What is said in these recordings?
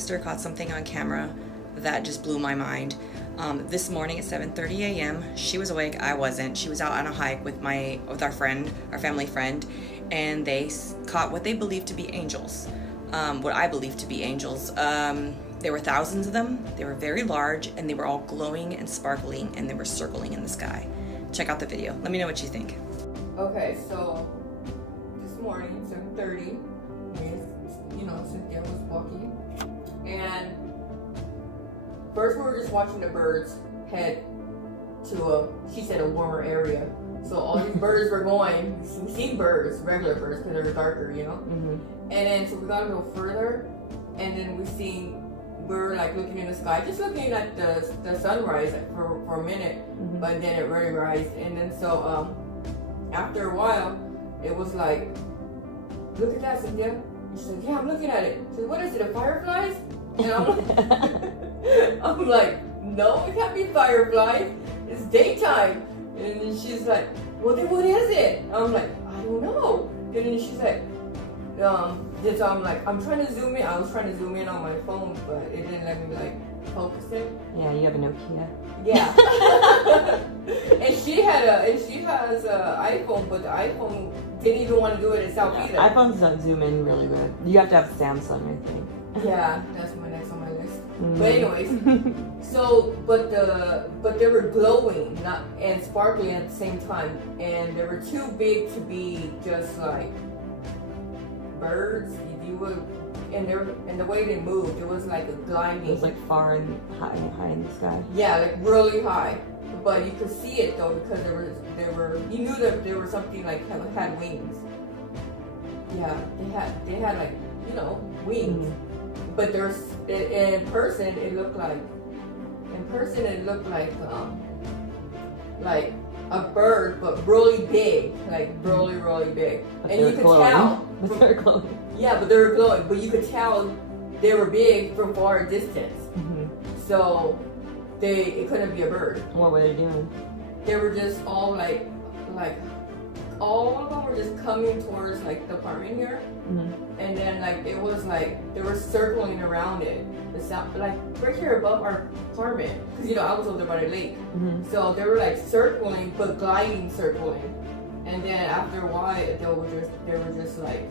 Sister caught something on camera that just blew my mind. This morning at 7:30 a.m. she was awake, I wasn't. She was out on a hike with our family friend, and they caught what they believed to be angels. What I believe to be angels. There were thousands of them. They were very large, and they were all glowing and sparkling, and they were circling in the sky. Check out the video. Let me know what you think. Okay, so this morning, 7:30, Cynthia was walking, and first we were just watching the birds head to she said a warmer area. So all these birds were going, we seen birds, regular birds, because they're darker, Mm-hmm. And then, so we got a little further, and then we're like looking in the sky, just looking at the sunrise for a minute, mm-hmm. But then it really rised. And then so, after a while, it was like, look at that, Cynthia. And she's like, yeah, I'm looking at it. She said, what is it, a fireflies? And I'm like, no, it can't be fireflies. It's daytime. And then she's like, well, then what is it? I'm like, I don't know. And then she's like, I'm like, I'm trying to zoom in. I was trying to zoom in on my phone, but it didn't let me like focus it. Yeah, you have a Nokia. Yeah. and she has an iPhone, but the iPhone didn't even want to do it itself either. iPhones don't zoom in really good. You have to have Samsung, I think. Yeah, that's my next on my list. But anyways, so but they were glowing, and sparkling at the same time, and they were too big to be just like birds. And the way they moved, it was like a gliding. It was like far and high in the sky. Yeah, like really high. But you could see it though, because you knew that there was something like had wings. Yeah, they had like wings. Mm-hmm. But in person it looked like a bird, but really big, like really, really big. But and you could tell. But they were glowing. Yeah, but they were glowing. But you could tell they were big from far distance. Mm-hmm. So it couldn't be a bird. What were they doing? They were just all like all of them were just coming towards like the apartment here. Mm-hmm. And then like it was like they were circling around it. The sound, like right here above our apartment, because I was over there by the lake. Mm-hmm. So they were like circling, but gliding, circling. And then after a while, they were just like,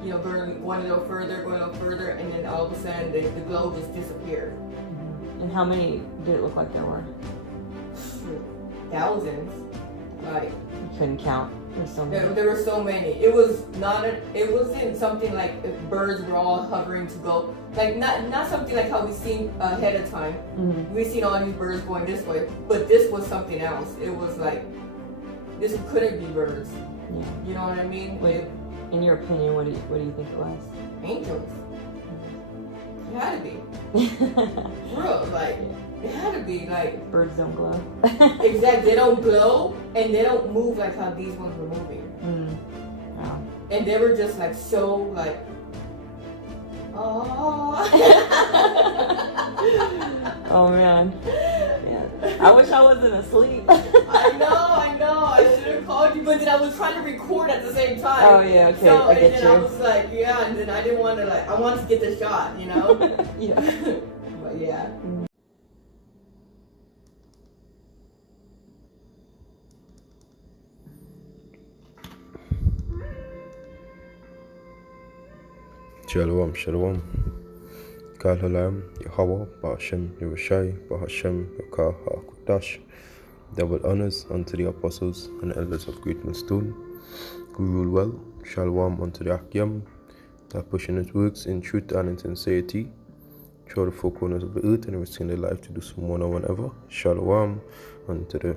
going a little further, and then all of a sudden the glow just disappeared. Mm-hmm. And how many did it look like there were? Thousands. Like you couldn't count. There were so many. It wasn't something like if birds were all hovering to go, like not something like how we seen ahead of time. Mm-hmm. We seen all these birds going this way, but this was something else. It was like this couldn't be birds. Yeah. You know what I mean? In your opinion, what do you think it was? Angels. It had to be. For real, like. It had to be like birds don't glow. Exactly, they don't glow and they don't move like how these ones were moving. Wow. And they were just like so like, oh. Oh man. I wish I wasn't asleep. I know. I should have called you, but then I was trying to record at the same time. Oh yeah, okay. So I get then you. I was like, yeah, and then I didn't want to I wanted to get the shot, Yeah. But yeah. Shalom. Kal Halam, Yahweh, Ba'ashem, Yerushai, Ba'ashem, Yakah, HaKudash. Double honors unto the apostles and elders of Great Millstone, who rule well. Shalom unto the Akyam, that pushing his works in truth and in sincerity, through the four corners of the earth and risking their life to do so more than whenever. Shalom unto the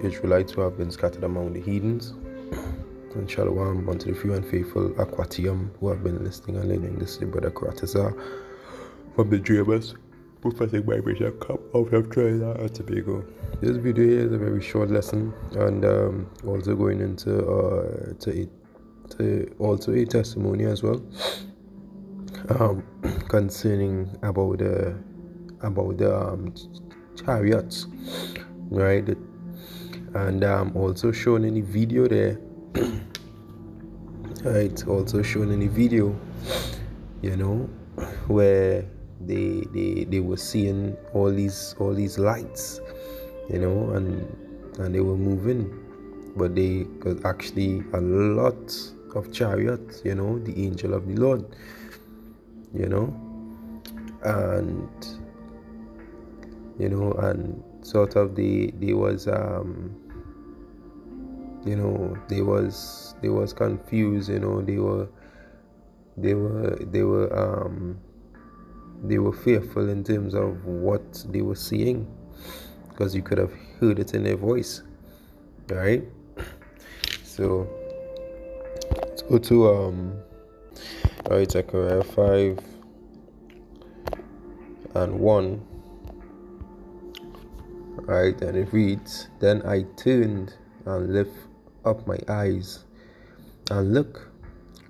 Israelites who have been scattered among the heathens. And shalom unto the few and faithful Aquatium who have been listening and learning. This is Brother Karatazar from the GMS, Prophetic Vibration Cup of Trinidad and Tobago. This video here is a very short lesson, and also going into a testimony as well, concerning about the chariots, right? And also shown in the video there. Right, also shown in the video you know, where they were seeing all these lights, you know, and they were moving, but they got actually a lot of chariots, you know, the angel of the Lord, you know, and you know, and sort of they was you know, they was confused, you know, they were fearful in terms of what they were seeing, because you could have heard it in their voice, right? So let's go to all right, Zechariah 5:1, right, and it reads, "Then I turned and lift up my eyes and look,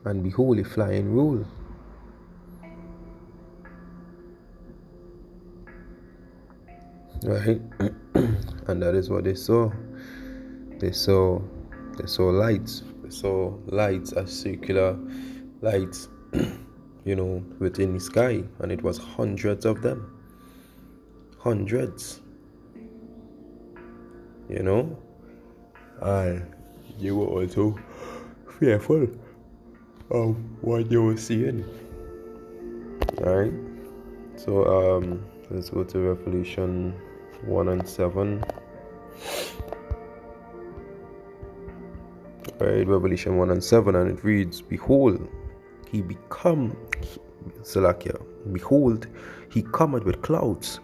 and behold, a flying roll." Right? And that is what they saw. They saw lights. They saw lights as circular lights, you know, within the sky, and it was hundreds of them. Hundreds. You know? And you were also fearful of what you were seeing. Alright? So let's go to Revelation 1:7. Alright, Revelation 1:7, and it reads, "Behold, behold, he cometh with clouds,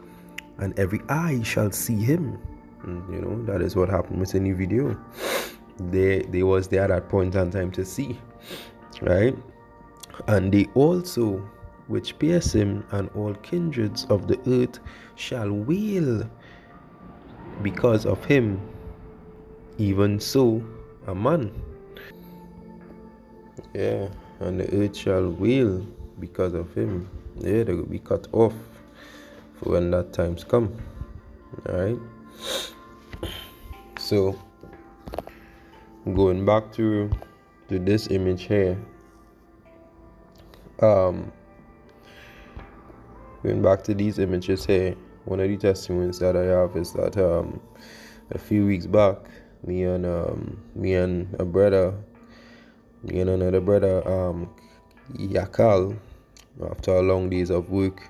and every eye shall see him." And, you know, that is what happened within the video. They was there at that point in time to see, right? "And they also which pierce him, and all kindreds of the earth shall wail because of him, even so a man." Yeah, "and the earth shall wail because of him." Yeah, they will be cut off for when that time's come. Alright. So going back to this image here, going back to these images here, one of the testimonies that I have is that a few weeks back, me and another brother, Yakal, after a long days of work,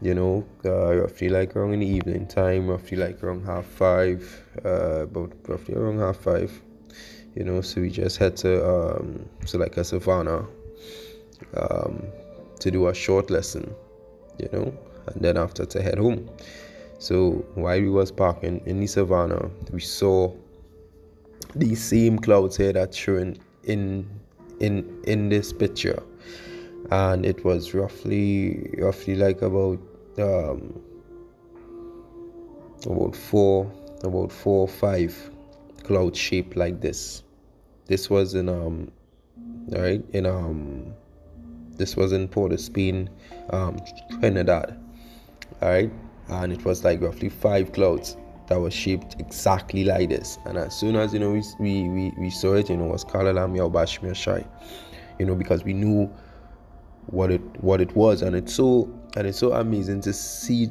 you know, roughly like around in the evening time, roughly like around 5:30, about roughly around 5:30, you know, so we just had to like a savannah to do a short lesson, you know, and then after to head home. So while we was parking in the savannah, we saw these same clouds here that's shown in this picture, and it was roughly like about 4 or 5 cloud shaped like this. This was in this was in Port of Spain, Trinidad. Alright, and it was like roughly 5 clouds that was shaped exactly like this. And as soon as, you know, we saw it, you know, it was Kalalam Yaubashmir Shai, you know, because we knew what it was, and it's so amazing to see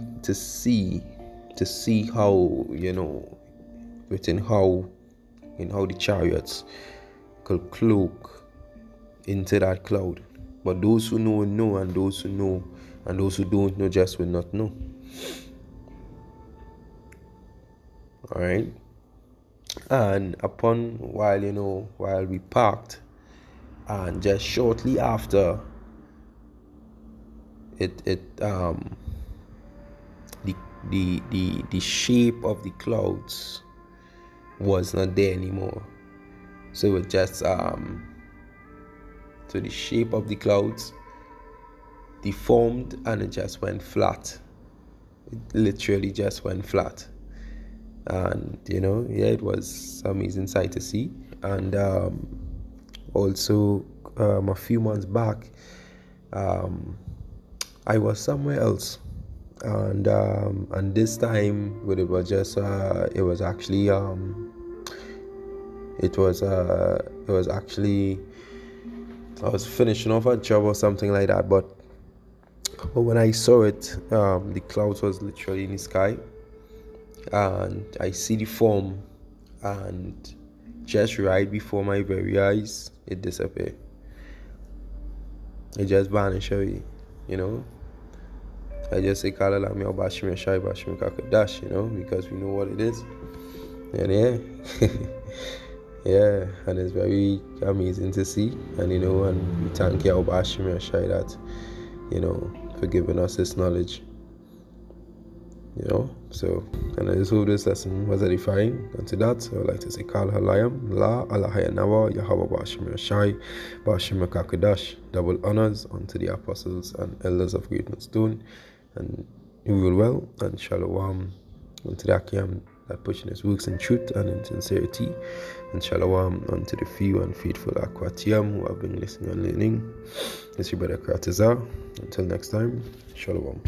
how, you know, within how the chariots could cloak into that cloud. But those who know, and those who don't know just will not know. Alright. And while we parked, and just shortly after, the shape of the clouds was not there anymore. So it just so the shape of the clouds deformed, and it just went flat. It literally just went flat. And, you know, yeah, it was an amazing sight to see. And also a few months back, I was somewhere else, and this time, but it was just it was actually I was finishing off a job or something like that, but when I saw it, the clouds was literally in the sky, and I see the form, and just right before my very eyes, it disappeared. It just vanished away, you know. I just say, Kala la mi bashimi shai bashimi kakadash, you know, because we know what it is. And yeah, yeah, and it's very amazing to see. And you know, and we thank Yahweh Bashimi Shai that, you know, for giving us this knowledge. You know, so, and I just hope this lesson was edifying. And to that, I would like to say, Kal Halayam, La Alahaya Nawa, Yahweh Bashimi Shai, Bashimi Kakadash, double honors unto the apostles and elders of Great Stone, and you will well, and Shalom unto the Akiam that pushing his works in truth and in sincerity, and Shalom unto the few and faithful Akwatiam who have been listening and learning. This is your brother Kratazar. Until next time, Shalom.